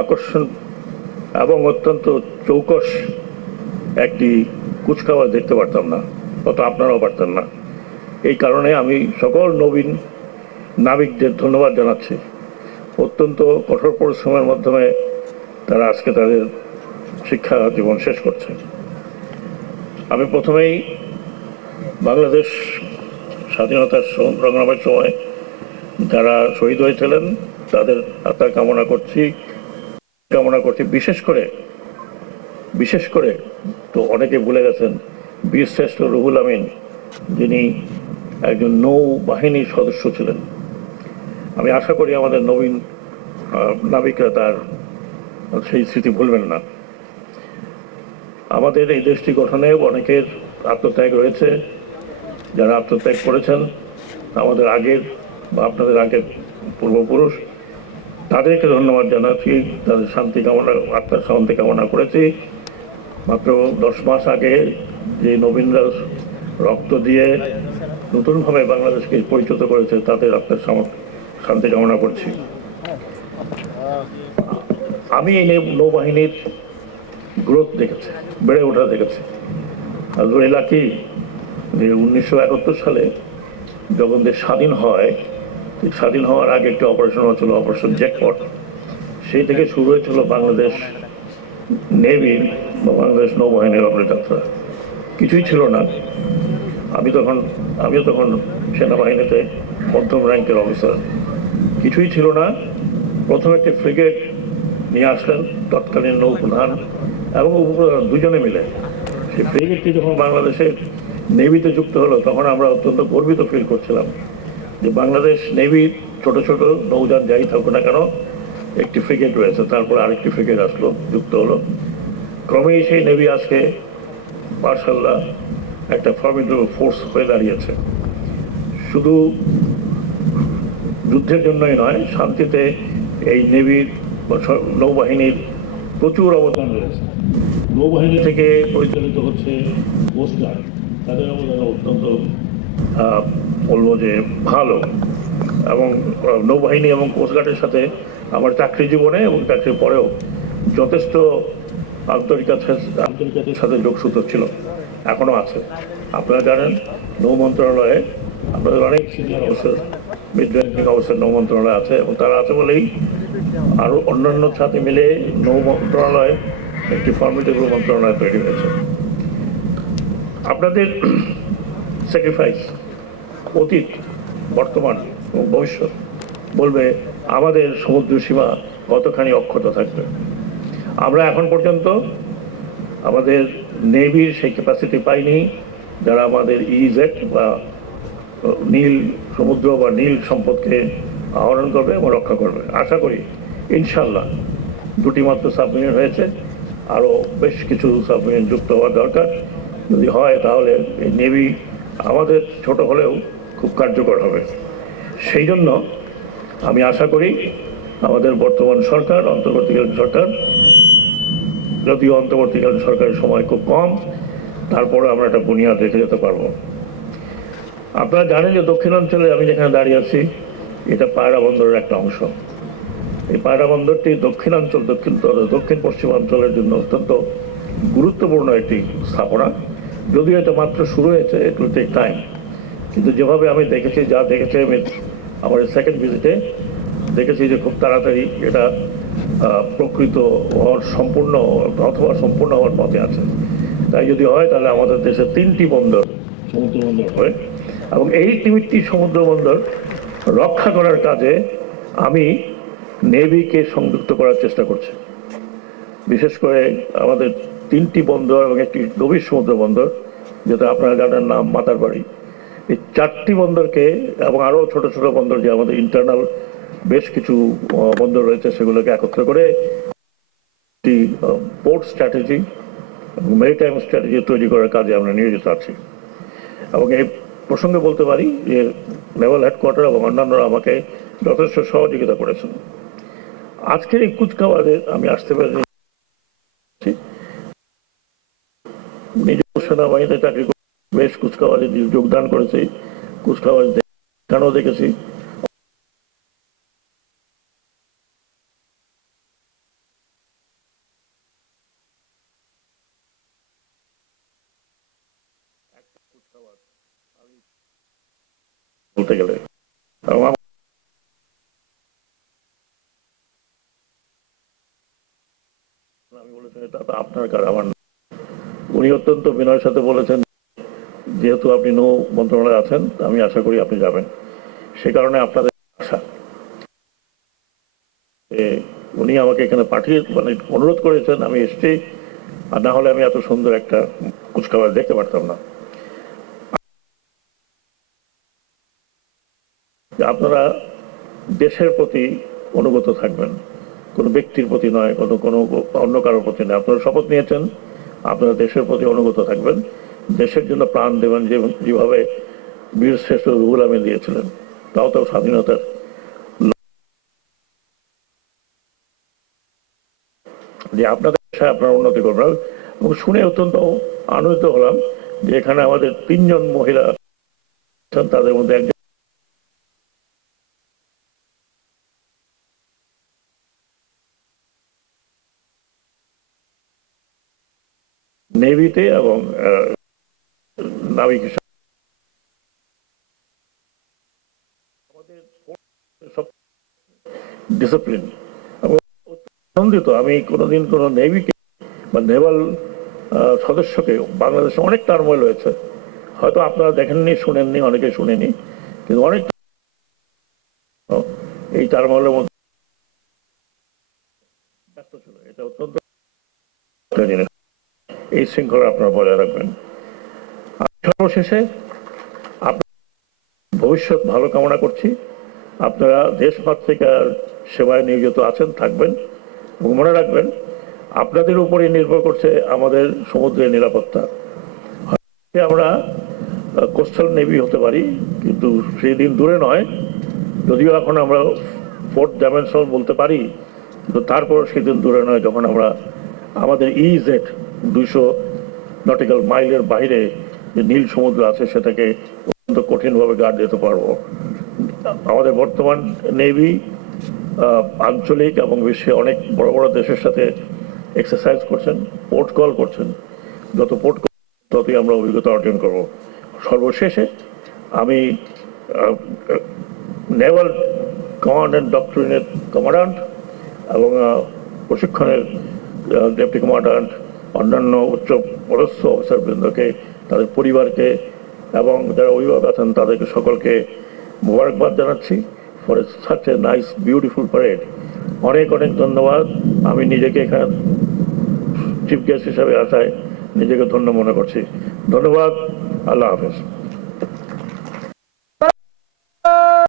আকর্ষণ এবং অত্যন্ত চৌকস একটি কুচকাওয়াজ দেখতে পারতাম না, অত আপনারাও পারতেন না। এই কারণে আমি সকল নবীন নাবিকদের ধন্যবাদ জানাচ্ছি। অত্যন্ত কঠোর পরিশ্রমের মাধ্যমে তারা আজকে তাদের শিক্ষা জীবন শেষ করছে। আমি প্রথমেই বাংলাদেশ স্বাধীনতার সংগ্রামের সময় যারা শহীদ হয়েছিলেন, তাদের আত্মা কামনা করছি। কামনা করছি। বিশেষ করে বিশেষ করে তো অনেকে ভুলে গেছেন বীরশ্রেষ্ঠ রুহুল আমিন, যিনি একজন নৌ বাহিনীর সদস্য ছিলেন। আমি আশা করি আমাদের নবীন নাবিকরা তার সেই স্মৃতি ভুলবেন না। আমাদের এই দেশটি গঠনে অনেকের আত্মত্যাগ রয়েছে। যারা আত্মত্যাগ করেছেন, আমাদের আগের বা আপনাদের আগের পূর্বপুরুষ তাদেরকে ধন্যবাদ জানাচ্ছি, তাদের শান্তি কামনা, আত্মার শান্তি কামনা করেছি। মাত্র দশ মাস আগে যে নবীনরা রক্ত দিয়ে নতুনভাবে বাংলাদেশকে পরিচিত করেছে, তাদের আত্মার শান্তি কামনা করছি। আমি এই নৌবাহিনীর গ্রোথ দেখেছি, বেড়ে ওঠা দেখেছি। আর এলাকি যে উনিশশো একাত্তর সালে যখন দেশ স্বাধীন হয় স্বাধীন হওয়ার আগে একটি অপারেশন হচ্ছিল অপারেশন জ্যাকপট সেই থেকে শুরু হয়েছিল বাংলাদেশ নেভির বা বাংলাদেশ নৌবাহিনীর অগ্রযাত্রা। কিছুই ছিল না। আমি তখন, আমিও তখন সেনাবাহিনীতে মধ্যম র্যাঙ্কের অফিসার কিছুই ছিল না। প্রথম একটি ফ্রিগেট নিয়ে আসলেন তৎকালীন নৌপ্রধান এবং উপপ্রধান দুজনে মিলে। সেই ফ্রিগেটটি যখন বাংলাদেশের নেভিতে যুক্ত হলো, তখন আমরা অত্যন্ত গর্বিত ফিল করছিলাম। যে বাংলাদেশ নেভির ছোট ছোট নৌযান যাই থাকুক না কেন, একটি ফ্রিগেট রয়েছে। তারপর আরেকটি ফ্রিগেট আসলো, যুক্ত হলো। ক্রমেই সেই নেভি আজকে মার্শাল্লাহ একটা ফর্মিডেবল ফোর্স হয়ে দাঁড়িয়েছে। শুধু যুদ্ধের জন্যই নয়, শান্তিতে এই নেভির নৌবাহিনীর প্রচুর অবদান রয়েছে। নৌবাহিনী থেকে পরিচালিত হচ্ছে কোস্টগার্ড তাদের অবদান অত্যন্ত বলব যে ভালো। এবং নৌবাহিনী এবং কোস্টগার্ডের সাথে আমার চাকরি জীবনে এবং চাকরির পরেও যথেষ্ট আন্তরিকতার আন্তরিকতার সাথে যোগসূত্র ছিল এখনও আছে। আপনারা জানেন, নৌ মন্ত্রণালয়ে আপনাদের অনেক senior officer mid ranking officer নৌ মন্ত্রণালয় আছে এবং তারা আছে বলেই আরও অন্যান্য সাথে মিলে নৌ মন্ত্রণালয় একটি ফর্মেটেবল মন্ত্রণালয় তৈরি হয়েছে। আপনাদের স্যাক্রিফাইস অতীত, বর্তমান এবং ভবিষ্যৎ বলবে, আমাদের সমুদ্র সীমা কতখানি অক্ষত থাকবে? আমরা এখন পর্যন্ত আমাদের নেভির সেই ক্যাপাসিটি পাইনি, যারা আমাদের ইজেট বা নীল সমুদ্র বা নীল সম্পদকে আহরণ করবে এবং রক্ষা করবে। আশা করি ইনশাল্লাহ দুটি মাত্র সাবমেরিন হয়েছে, আরও বেশ কিছু সাবমেরিন যুক্ত হওয়া দরকার। যদি হয় তাহলে এই নেভি আমাদের ছোট হলেও খুব কার্যকর হবে। সেই জন্য আমি আশা করি আমাদের বর্তমান সরকার, অন্তর্বর্তীকালীন সরকার, যদিও অন্তর্বর্তীকালীন সরকারের সময় খুব কম তারপরে আমরা একটা বুনিয়াদ রেখে যেতে পারব। আপনারা জানেন যে দক্ষিণাঞ্চলে আমি যেখানে দাঁড়িয়ে আছি, এটা পায়রা বন্দরের একটা অংশ। এই পায়রা বন্দরটি দক্ষিণাঞ্চল, দক্ষিণ দক্ষিণ পশ্চিমাঞ্চলের জন্য অত্যন্ত গুরুত্বপূর্ণ একটি স্থাপনা। যদিও এটা মাত্র শুরু হয়েছে, একটু টেক টাইম কিন্তু যেভাবে আমি দেখেছি, যা দেখেছি আমি আমার সেকেন্ড ভিজিটে দেখেছি যে খুব তাড়াতাড়ি এটা প্রকৃত হওয়ার সম্পূর্ণ, অথবা সম্পূর্ণ হওয়ার পথে আছে। তাই যদি হয়, তাহলে আমাদের দেশে তিনটি বন্দর সমুদ্র বন্দর হবে এবং এই তিনটি সমুদ্র বন্দর রক্ষা করার কাজে আমি নেভিকে সংযুক্ত করার চেষ্টা করছি। বিশেষ করে আমাদের তিনটি বন্দর এবং একটি গভীর সমুদ্র বন্দর যেটা আপনারা জানেন নাম মাতার বাড়ি এই চারটি বন্দরকে এবং আরও ছোট ছোট বন্দর যে আমাদের ইন্টারনাল বেশ কিছু বন্দর রয়েছে সেগুলোকে একত্র করে একটি পোর্ট স্ট্র্যাটেজি মেরিটাইম স্ট্র্যাটেজি তৈরি করার কাজে আমরা নিয়োজিত আছি। এবং এই প্রসঙ্গে বলতে পারি যে নেভাল হেডকোয়ার্টার এবং অন্যান্যরা আমাকে যথেষ্ট সহযোগিতা করেছেন। আজকের এই কুচকাওয়াজে আমি আসতে পেরেছি। নিজের সেনাবাহিনীতে চাকরি করে বেশ কুচকাওয়াজে যোগদান করেছি, কুচকাওয়াজ কেন দেখেছি। বলতে গেলে। আমি বলেছেন আপনার কার? আমার উনি অত্যন্ত বিনয়ের সাথে বলেছেন যেহেতু আপনি নৌ মন্ত্রণালয়ে আছেন, আমি আশা করি আপনি যাবেন। সে কারণে আপনাদের আশা। উনি আমাকে এখানে পাঠিয়ে মানে অনুরোধ করেছেন, আমি এসছি। আর না হলে আমি এত সুন্দর একটা কুচকাওয়াজ দেখতে পারতাম না। আপনারা দেশের প্রতি অনুগত থাকবেন। কোনো ব্যক্তির প্রতি নয়, কোনো কোনো অন্য কারোর প্রতি নয়। আপনারা শপথ নিয়েছেন, আপনারা দেশের প্রতি অনুগত থাকবেন। দেশের জন্য প্রাণ দেবেন যে যেভাবে বীর শ্রেষ্ঠ রুহুল আমিন দিয়েছিলেন, তাও তো স্বাধীনতার যে আপনাদের আশায় আপনারা উন্নতি করবেন। এবং শুনে অত্যন্ত আনন্দিত হলাম যে এখানে আমাদের তিনজন মহিলা তাদের মধ্যে একজন নেভিতে এবং নাবিক ডিসিপ্লিন আনন্দিত আমি কোনোদিন কোনো নেভিকে বা নেভাল সদস্যকে বাংলাদেশে অনেক টার্মোয়েল হয়েছে। হয়তো আপনারা দেখেননি, শুনেননি, অনেকে শুনেনি, কিন্তু অনেক এই টার্মোয়েলের মধ্যে ব্যস্ত ছিল। এটা অত্যন্ত এই শৃঙ্খলা আপনারা বজায় রাখবেন। সর্বশেষে আপনার ভবিষ্যৎ ভালো কামনা করছি। আপনারা দেশমাতৃকার সেবায় নিয়োজিত আছেন, থাকবেন এবং মনে রাখবেন, আপনাদের উপরেই নির্ভর করছে আমাদের সমুদ্রের নিরাপত্তা। আমরা কোস্টাল নেভি হতে পারি, কিন্তু সেই দিন দূরে নয়। যদিও এখন আমরা ফোর্থ ডাইমেনশন বলতে পারি, কিন্তু তারপর সেদিন দূরে নয়, যখন আমরা আমাদের ইজেড দুশো নটিক্যাল মাইলের বাইরে যে নীল সমুদ্র আছে সেটাকে অত্যন্ত কঠিনভাবে গার্ড দিতে পারব। আমাদের বর্তমান নেভি আঞ্চলিক এবং বিশ্বে অনেক বড় বড় দেশের সাথে এক্সারসাইজ করছেন পোর্ট কল করছেন। যত পোর্ট কল ততই আমরা অভিজ্ঞতা অর্জন করব। সর্বশেষে আমি নেভাল কমান্ড অ্যান্ড ডক্টরিনের কমান্ডান্ট এবং প্রশিক্ষণের ডেপুটি কমান্ডান্ট অন্যান্য উচ্চ পদস্থ অফিসার বৃন্দকে তাদের পরিবারকে এবং যারা অভিভাবক আছেন, তাদেরকে সকলকে মোবারকবাদ জানাচ্ছি for such a nice beautiful parade অনেক অনেক ধন্যবাদ। আমি নিজেকে এখানে চিফ গেস্ট হিসাবে আসায় নিজেকে ধন্য মনে করছি। ধন্যবাদ। আল্লাহ হাফেজ।